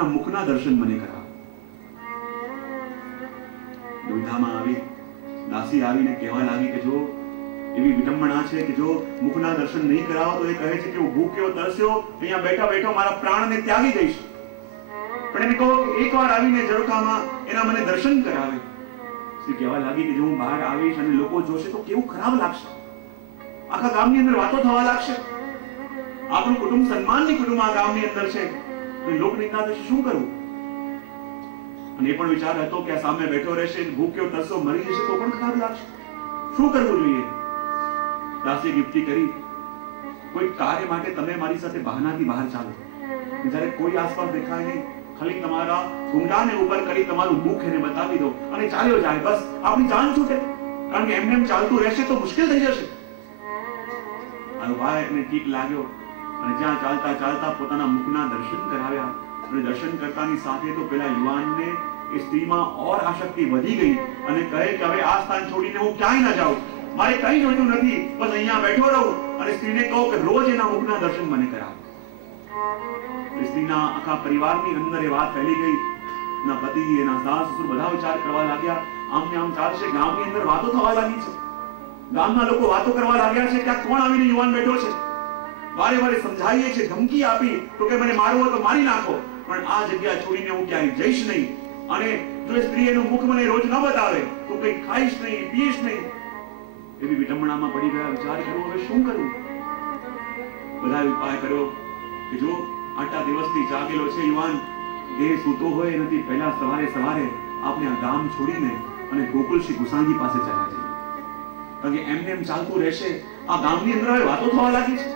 એના મુખના દર્શન મને કરાવો. દુવિધામાં આવી દાસી આવીને કહેવા લાગી કે જો એવી વિડંબણા છે કે જો મુખના દર્શન નહીં કરાવો તો એ કહે છે કે હું ભૂખ્યો તરસ્યો અહીંયા બેઠા બેઠો મારા પ્રાણને ત્યાગી દઈશ. પણ એને કહો કે એકવાર આવીને ઝરૂખામાં એના મને દર્શન કરાવે. શ્રી કહેવા લાગી કે જો હું બહાર આવીશ અને લોકો જોશે તો કેવું ખરાબ લાગશે, આખા ગામની અંદર વાતો થવા લાગશે. આપણું કુટુંબ સન્માનની કુટુંબ આ ગામની અંદર છે, તો લોક નિંદા થશે, શું કરવું? અને એ પણ વિચાર હતો કે આ સામે બેઠો રહેશે, ભૂખ્યો તરસો મરી જશે તો પણ ખરાબ લાગશે, શું કરવું જોઈએ? દાસીએ યુક્તિ કરી, કોઈ કાર્ય માટે તમે મારી સાથે બહાનાથી બહાર ચાલો, જ્યારે કોઈ આસપાસ દેખાય નહીં, ખાલી તમારા ઘૂંઘરાને ઉપર કરી તમારું મુખ એને બતાવી દો અને ચાલ્યો જાય, બસ આપણી જાન છૂટે. કારણ કે એમને એમ ચાલતું રહેશે તો મુશ્કેલ થઈ જશે. આ ભાઈ એને ઠીક લાગ્યો અને જ્યાં ચાલતા ચાલતા પોતાના મુખના દર્શન કરાવ્યા. અને દર્શન કરતાની સાથે તો પેલા યુવાનને એ સ્ત્રીમાં ઓર આસક્તિ વધી ગઈ અને કહે કે હવે આ સ્થાન છોડીને હું ક્યાંય ના જાઉં, મારે કંઈ જોઈતું નથી, બસ અહીંયા બેઠો રહું. અને સ્ત્રીને કહો કે રોજ એના મુખના દર્શન મને કરાવો. સ્ત્રીના આખા પરિવારની અંદર એ વાત ફેલી ગઈ. એના પતિ, એના સાસ સસુર બધા વિચાર કરવા લાગ્યા, આમને આમ ચાલશે. ગામની અંદર વાતો થવા લાગી છે, ગામના લોકો વાતો કરવા લાગ્યા છે કે આ કોણ આવીને યુવાન બેઠો છે. વારે વારે સમજાવીએ છે, ધમકી આપી તો કે મને મારવો તો મારી નાખો, પણ આ જગ્યા છોડીને હું ક્યાંય જઈશ નહીં. અને જો એ સ્ત્રી એનું મુખ મને રોજ ન બતાવે તો કંઈ ખાઈશ નહીં, પીશ નહીં. એવી વિડંબણામાં પડી ગયા. વિચાર કર્યો હવે શું કરવું? બધા ઉપાય કર્યો કે જો આટલા દિવસથી જાગેલો છે યુવાન, દેહ સૂતો હોય એનાથી પહેલા સવારે સવારે આપણે આ ગામ છોડીને અને ગોકુલ શ્રી ગુસાઈજી પાસે ચાલ્યા જઈએ. કારણ કે એમને એમ ચાલતું રહેશે, આ ગામની અંદર હવે વાતો થવા લાગી છે.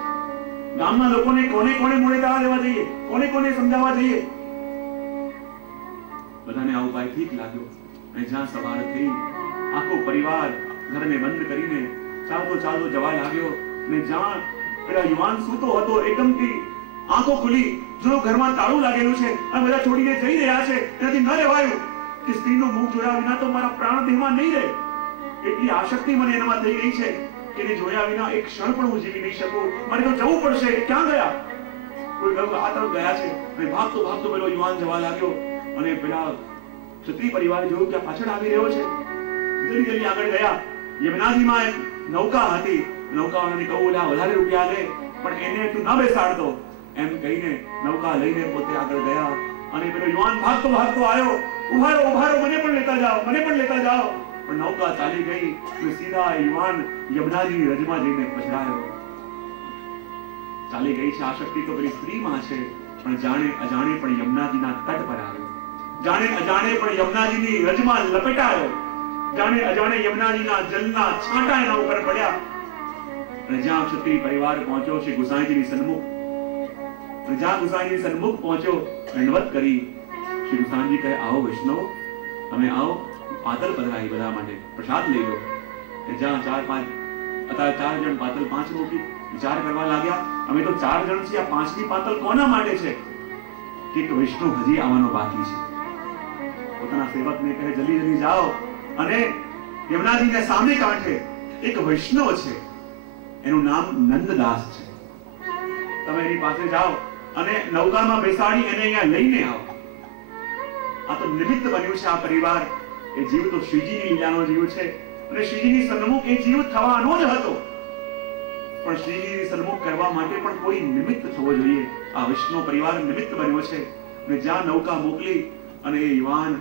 ગામના લોકોને કોને કોને મોડે દાવા દેવા જઈએ, કોને કોને સમજાવવા જઈએ? બધાને આ ઉપાય ઠીક લાગ્યો અને જ્યાં સવાર થઈ આખો પરિવાર ઘરને બંધ કરીને ચાલતો ચાલતો જવા લાગ્યો. અને જ્યાં પેલા યુવાન સૂતો હતો એકદમથી આંખો ખુલી, જો ઘરમાં તાળું લાગેલું છે અને બધા છોડીને જઈ રહ્યા છે, એનાથી ન રહેવાયું કે સ્ત્રીનું મુખ જોયા વિના તો મારા પ્રાણ દેહમાં નહીં રહે. એટલી આસક્તિ મને એનામાં થઈ ગઈ છે કે એને જોયા વિના એક ક્ષણ પણ હું જીવી નહીં શકું. મને તો જવું પડશે. ક્યાં ગયા? કોઈ કહ્યું આ તરફ ગયા છે. અને ભાગતો ભાગતો પેલો યુવાન જવા લાગ્યો અને પેલા ક્ષત્રિય પરિવારે જોયું કે પાછળ આવી રહ્યો છે. જલ્દી જલ્દી આગળ ગયા. યમુનાજીમાં એક નૌકા હતી. નૌકાવાળાને કહું ઓલા વધારે રૂપિયા લે, પણ એને તું ન બેસાડતો એમ કહીને નૌકા લઈને પોતે આગળ ગયા. અને પેલો યુવાન ભાગતો ભાગતો આવ્યો, ઉભારો ઉભારો, મને પણ લેતા જાઓ, મને પણ લેતા જાઓ. પણ નૌકા ચાલી ગઈ અને સીધા યુવાન યમુનાજીની રજમાં જઈને પછડાયો. ચાલી ગઈ છે આસક્તિ તો પેલી સ્ત્રીમાં છે, પણ જાણે અજાણે પણ યમુનાજીના તટ પર આવ્યો, જાણે અજાણે પણ યમુનાજીની રજમાં લપેટાયો, જાણે અજાણે યમુનાજીના જલના છાંટા એના ઉપર પડ્યા. અને જ્યાં ક્ષત્રિય પરિવાર પહોંચ્યો શ્રી ગુસાઈજીની સન્મુખ, અને જ્યાં ગુસાઈજી સન્મુખ પહોંચ્યો, દંડવત કરી. શ્રી ગુસાઈજી કહે આવો વૈષ્ણવ, તમે આવો, પાતલ પધરાઈ બધા માટે, પ્રસાદ લઈ લો. જ્યાં અત્યારે 4 જણ પાતલ 5 મૂકી વિચાર કરવા લાગ્યા, અમે તો 4 જણ છીએ, આ 5મી પાતલ કોના માટે છે? કે વૈષ્ણવ હજી આવવાનો બાકી છે. પોતાના સેવકને કહે જલ્દી જલ્દી જાઓ અને યમુનાજીને સામે કાંઠે એક વૈષ્ણવ છે, એનું નામ નંદદાસ છે, તમે એની પાસે જાઓ અને નૌકામાં બેસાડી એને અહીંયા લઈને આવો. આ તો નિમિત્ત બન્યું છે આ પરિવાર. એ જીવ તો શ્રીજીની લીલાનો જીવ છે અને શ્રીજીની સન્મુખ એ જીવ થવાનો જ હતો, પણ શ્રીજીની સન્મુખ કરવા માટે પણ કોઈ નિમિત્ત થવો જોઈએ. આ વૈષ્ણવ પરિવાર નિમિત્ત બન્યો છે. અને જ્યાં નૌકા મોકલી અને એ યુવાન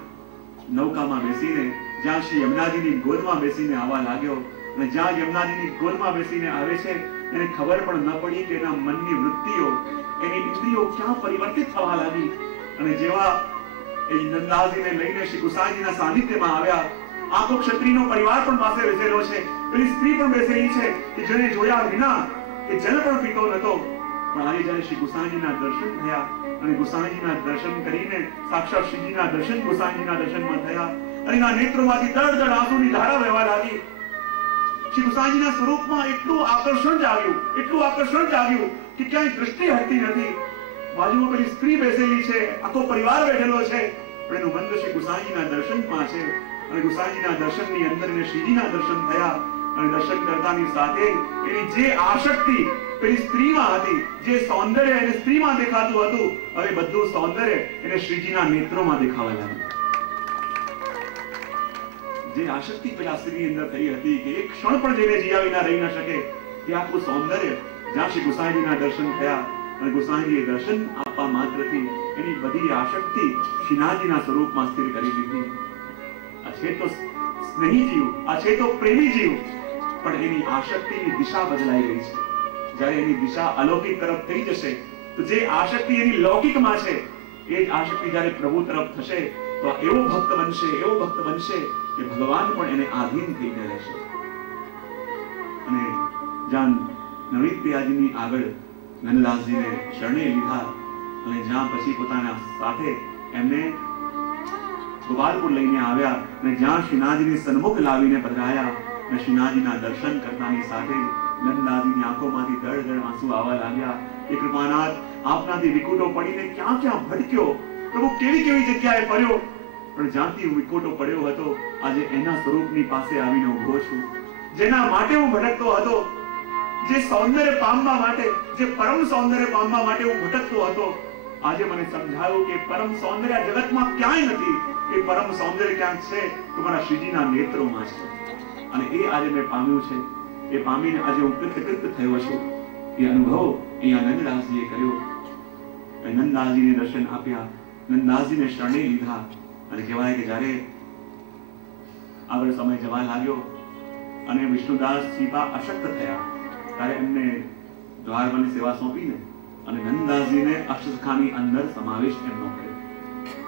નૌકામાં બેસીને જ્યાં શ્રી યમુનાજીની ગોદમાં બેસીને આવવા લાગ્યો. અને જ્યાં યમુનાજીની ગોદમાં બેસીને આવે છે એને ખબર પણ ન પડી કે એના મનની વૃત્તિઓ, એની ઇન્દ્રિયો ક્યાં પરિવર્તિત થવા લાગી. અને જેવા એ નંદાજીને લઈને શ્રી ગુસાઈજીના સાનિધ્યમાં આવ્યા, આખો ક્ષત્રિયનો પરિવાર પણ પાસે બેસેલો છે, પેલી સ્ત્રી પણ બેસેલી છે કે જેને જોયા વિના એ જલ પણ પીતો નતો. પણ આજે જ્યારે શ્રી ગુસાઈજીના દર્શન થયા અને ગુસાઈજીના દર્શન કરીને સાક્ષાત શ્રીજીના દર્શન ગુસાઈજીના દર્શનમાં થયા અને એના નેત્રોમાંથી દળ આંસુની ધારા વહેવા લાગી. શ્રી ગુસાઈજીના સ્વરૂપમાં એટલું આકર્ષણ જાગ્યું કે ક્યાંય દૃષ્ટિ હટતી નથી. બાજુમાં પેલી સ્ત્રી બેસેલી છે, આખો પરિવાર બેઠેલો છે, પણ એનું મન શ્રી ગુસાઈજીના દર્શનમાં છે. અને ગુસાઈજીના દર્શનની અંદર એને શ્રીજીના દર્શન થયા અને દર્શન કરતાની સાથે એની જે આશક્તિ પેલી સ્ત્રીમાં હતી, જે સૌંદર્ય એને સ્ત્રીમાં દેખાતું હતું, હવે બધું સૌંદર્ય એને શ્રીજીના નેત્રોમાં દેખાવા લાગ્યું. જે આશક્તિ પેલા સ્ત્રીની અંદર થઈ હતી કે એક ક્ષણ પણ જેને જીયા વિના રહી ન શકે, એ આખું સૌંદર્ય જ્યાં શ્રી ગોસાઈજીના દર્શન થયા અને ગોસાઈજીએ દર્શન આપવા માત્રથી એની બધી આશક્તિ શ્રીનાથજીના સ્વરૂપમાં સ્થિર કરી દીધી. આ છે તો સ્નેહી જીવ, આ છે તો પ્રેમી જીવ, પણ એની આશક્તિની દિશા બદલાઈ ગઈ છે. જ્યારે એની દિશા અલૌકિક તરફ થઈ જશે તો જે આશક્તિ એની લૌકિકમાં છે એ જ આશક્તિ જ્યારે પ્રભુ તરફ થશે તો એવો ભક્ત બનશે, એવો ભક્ત બનશે કે ભગવાન પણ એને આધીન થઈને રહેશે. અને જ્યાં નવનીત પિયાજીની આગળ નંદદાસજીને શરણે લીધા અને જ્યાં પછી પોતાના સાથે એમને ગોપાલપુર લઈને આવ્યા અને જ્યાં શ્રીનાથજીની સન્મુખ લાવીને પધરાયા અને શ્રીનાથજીના દર્શન કરતાની સાથે નંદદાસજીની આંખોમાંથી દળ દળ આંસુ આવવા લાગ્યા. એ કૃપાનાથ, આપનાથી વિકુટો પડીને ક્યાં ક્યાં ભટક્યો, પ્રભુ કેવી કેવી જગ્યાએ ફર્યો, પણ જ્યાંથી હું વિકુટો પડ્યો હતો આજે એના સ્વરૂપની પાસે આવીને ઉભો છું. જેના માટે હું ભટકતો હતો, જે સૌંદર્ય પામવા માટે, જે પરમ સૌંદર્ય પામવા માટે હું ભટકતો હતો, આજે મને સમજાયું કે પરમ સૌંદર્ય જગતમાં ક્યાંય નથી. એ પરમ સૌંદર્ય ક્યાંક છે તો મારા શ્રીજીના નેત્રોમાં છે. અને એ આજે મેં પામ્યું છે. એ પામીને આજે હું કૃતકૃત થયો છું. એ અનુભવ અહીંયા નંદદાસજીએ કર્યો. નંદદાસજીને દર્શન આપ્યા, નંદદાસજીને શરણે લીધા અને કહેવાય કે જ્યારે આગળ સમય જવા લાગ્યો અને વિષ્ણુદાસ સીપા અશક્ત થયા ત્યારે એમને દ્વારપાની સેવા સોંપીને અને નંદદાસજીને અક્ષરખાની અંદર સમાવેશ એમનો કર્યો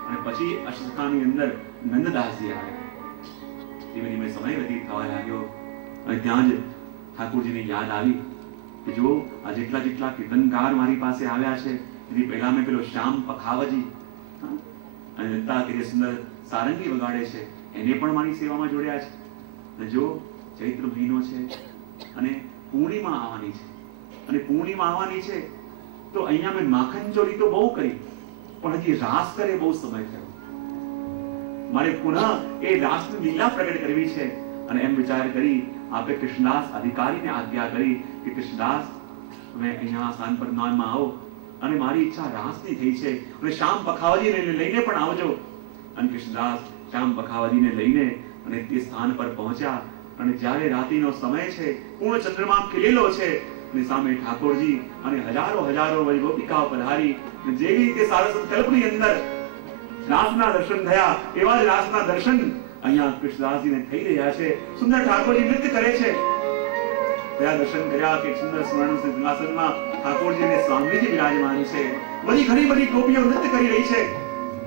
અને પછી અક્ષરખાની અંદર નંદદાસજી આવ્યા. ધીમે ધીમે સમય વ્યતીત થવા લાગ્યો અને ત્યાં જ ઠાકોરજીની યાદ આવી કે જો આ જેટલા જેટલા કીર્તનકાર મારી પાસે આવ્યા છે એની પહેલા મેં પેલો શ્યામ પખાવજી અને લતા કે સુંદર સારંગી વગાડે છે એને પણ મારી સેવામાં જોડ્યા છે. અને જો ચૈત્ર મહિનો છે અને પૂર્ણિમા આવવાની છે અને પૂર્ણિમા આવવાની છે તો અહીંયા મેં માખણ ચોરી તો બહુ કરી પણ હજી રાસ કરે બહુ સમય થયો. મારે પુનઃ એ રાસની લીલા પ્રગટ કરવી છે અને એમ વિચાર કરી આપે કૃષ્ણદાસ અધિકારીને આજ્ઞા કરી કે કૃષ્ણદાસ તમે અહીંયા સાંપરનામાં આવો અને મારી ઈચ્છા રાસની થઈ છે અને શ્યામ પખાવજીને લઈને પણ આવજો. અને કૃષ્ણદાસ શ્યામ પખાવજીને લઈને અને તે સ્થાન પર પહોંચ્યા અને જ્યારે રાત્રિનો સમય છે, પૂર્ણ ચંદ્રમા ખીલેલો છે અને સામે ઠાકોરજી અને હજારો હજારો વૈગોપિકાઓ પધારી જેવી રીતે સારસ્વત કલ્પની અંદર રાસના દર્શન થયા એવા જ રાસના દર્શન અહીંયા કૃષ્ણદાસજીને થઈ રહ્યા છે. સુંદર ઠાકોરજી નૃત્ય કરે છે. ત્યાં દર્શન કર્યા કે સુંદર સ્વર્ણ સિંહાસનમાં ઠાકોરજીને સ્વામીજી બિરાજમાન છે. બધી ઘણી બધી ગોપીઓ નૃત્ય કરી રહી છે.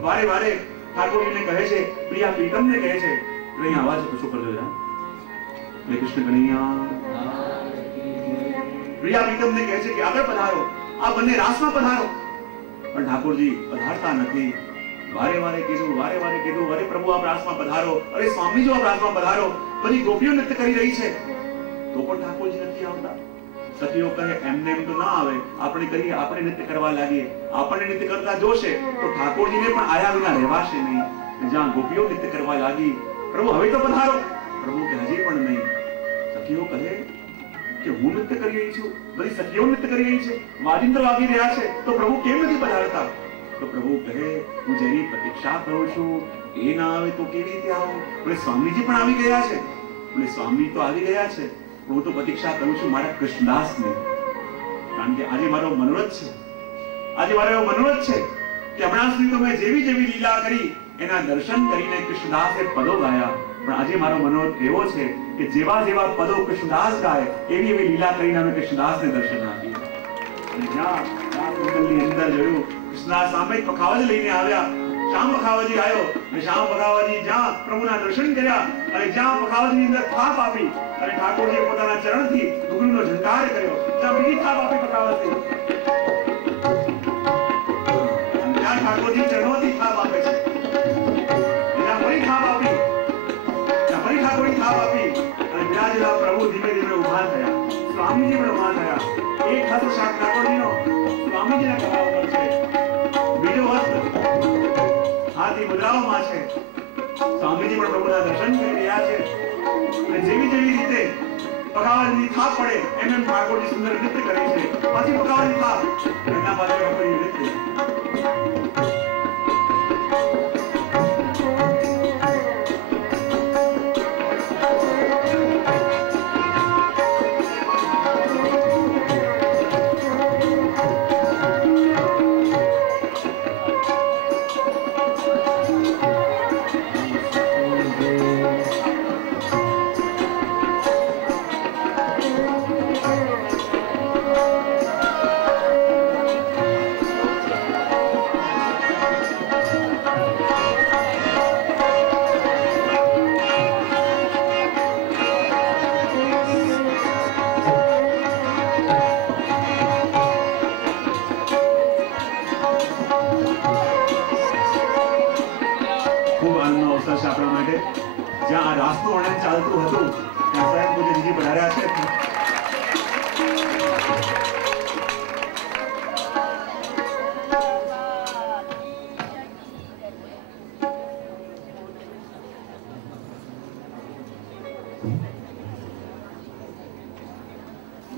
વારે વારે ઠાકોરજીને કહે છે, પ્રિયા પ્રીતમને કહે છે, અહીંયા અવાજ ઓછો કરજો જરા. કૃષ્ણ કનૈયા પ્રિયા પ્રીતમને કહે છે કે આગળ પધારો, આ બંને રાસમાં પધારો. પણ ઠાકોરજી પધારતા નથી. વારે વારે કીધું, અરે પ્રભુ આપ રાસમાં પધારો, અરે સ્વામીજી આપ રાસમાં પધારો. બધી ગોપીઓ નૃત્ય કરી રહી છે તો પણ ઠાકોરજી નથી આવતા. સખીઓ કહે એમને એમ તો ના આવે, આપણે કહીએ આપણે નૃત્ય કરવા લાગીએ, આપણને નૃત્ય કરતા જોશે તો ઠાકોરજીને પણ આયા વિના રહેવાશે નહીં. જ્યાં ગોપીઓ નૃત્ય કરવા લાગી, પ્રભુ હવે તો પધારો. પ્રભુ કે હજી પણ નહીં. સખીઓ કહે કે હું નૃત્ય કરી રહી છું, બધી સખીઓ નૃત્ય કરી રહી છે, વાજિંત્ર વાગી રહ્યા છે તો પ્રભુ કેમ નથી પધારતા? તો પ્રભુ કહે હું જેની પ્રતીક્ષા કરું છું એ ના આવે તો કેવી રીતે આવું? બોલે સ્વામીજી પણ આવી ગયા છે. બોલે સ્વામી તો આવી ગયા છે, હું તો પ્રતીક્ષા કરું છું મારા કૃષ્ણદાસની. કારણ કે આજે મારો મનોરથ છે, આજે મારો એવો મનોરથ છે કે હમણાં સુધી તો મેં જેવી જેવી લીલા કરી એના દર્શન કરીને કૃષ્ણદાસે પદો ગાયા, પણ આજે મારો મનોરથ એવો છે કે જેવા જેવા પદો કૃષ્ણદાસ ગાય એવી એવી લીલા કરીને અમે કૃષ્ણદાસને દર્શન આપીએ. અને જ્યાં રામકુંડની અંદર જોયું કૃષ્ણદાસ સામે પખાવજ લઈને આવ્યા, શ્યામ પખાવજી આવ્યો અને શ્યામ પખાવજી જ્યાં પ્રભુના દર્શન કર્યા અને જ્યાં પખાવજની અંદર થાપ આપી અને ઠાકોરજીએ પોતાના ચરણથી ઘૂઘરીનો ઝંકાર કર્યો, ત્યાં બીજી થાપ આપી પખાવજથી અને ત્યાં ઠાકોરજી ચરણોથી થાપ આપે છે. ત્યાં ફરી થાપ આપી, ત્યાં ફરી ઠાકોરજી થાપ આપી અને બિરાજેલા પ્રભુ ધીમે ધીમે ઉભા થયા. સ્વામીજી પણ ઉભા થયા. એક હસ્ત ઠાકોરજીનો સ્વામીજીના ખભા ઉપર છે, બીજો હસ્ત હાથી મુદ્રાઓમાં છે. સ્વામીજી પણ પ્રભુના દર્શન કરી રહ્યા છે અને જેવી જેવી રીતે પગાવાની થાપ પડે એમ ઠાકોરજી સુંદર નૃત્ય કરે છે. પછી પગાવાની થાપ એના પાછળ કોઈ નૃત્ય.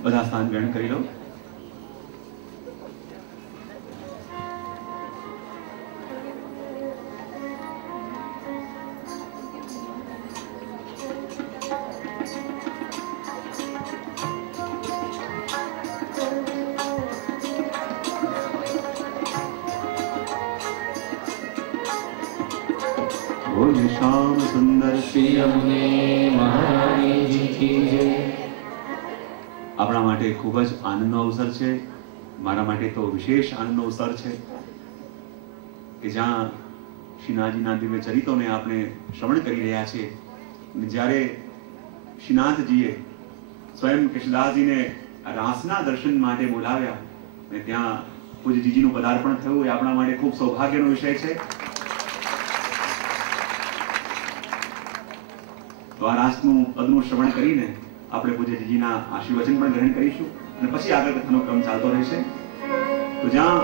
બધા સ્થાન ગ્રહણ કરી લો. બોલ શ્યામ સુંદર શ્રી અમને મહારાજ કી જય. આપણા માટે ખૂબ જ આનંદનો અવસર છે. મારા માટે તો વિશેષ આનંદનો અવસર છે કે જ્યાં શ્રીનાથજીના દિવ્ય ચરિત્રોને આપણે શ્રવણ કરી રહ્યા છીએ. જ્યારે શ્રીનાથજીએ સ્વયં કૃષ્ણદાસજીને રાસના દર્શન માટે બોલાવ્યા અને ત્યાં પૂજ્ય જીજીનું પદાર્પણ થયું, એ આપણા માટે ખૂબ સૌભાગ્યનો વિષય છે. તો આ રાસનું પદનું શ્રવણ કરીને આપણે પૂજ્ય જીજીના આશીર્વચન પણ ગ્રહણ કરીશું અને પછી આગળ કથાનો ક્રમ ચાલતો રહેશે. તો જ્યાં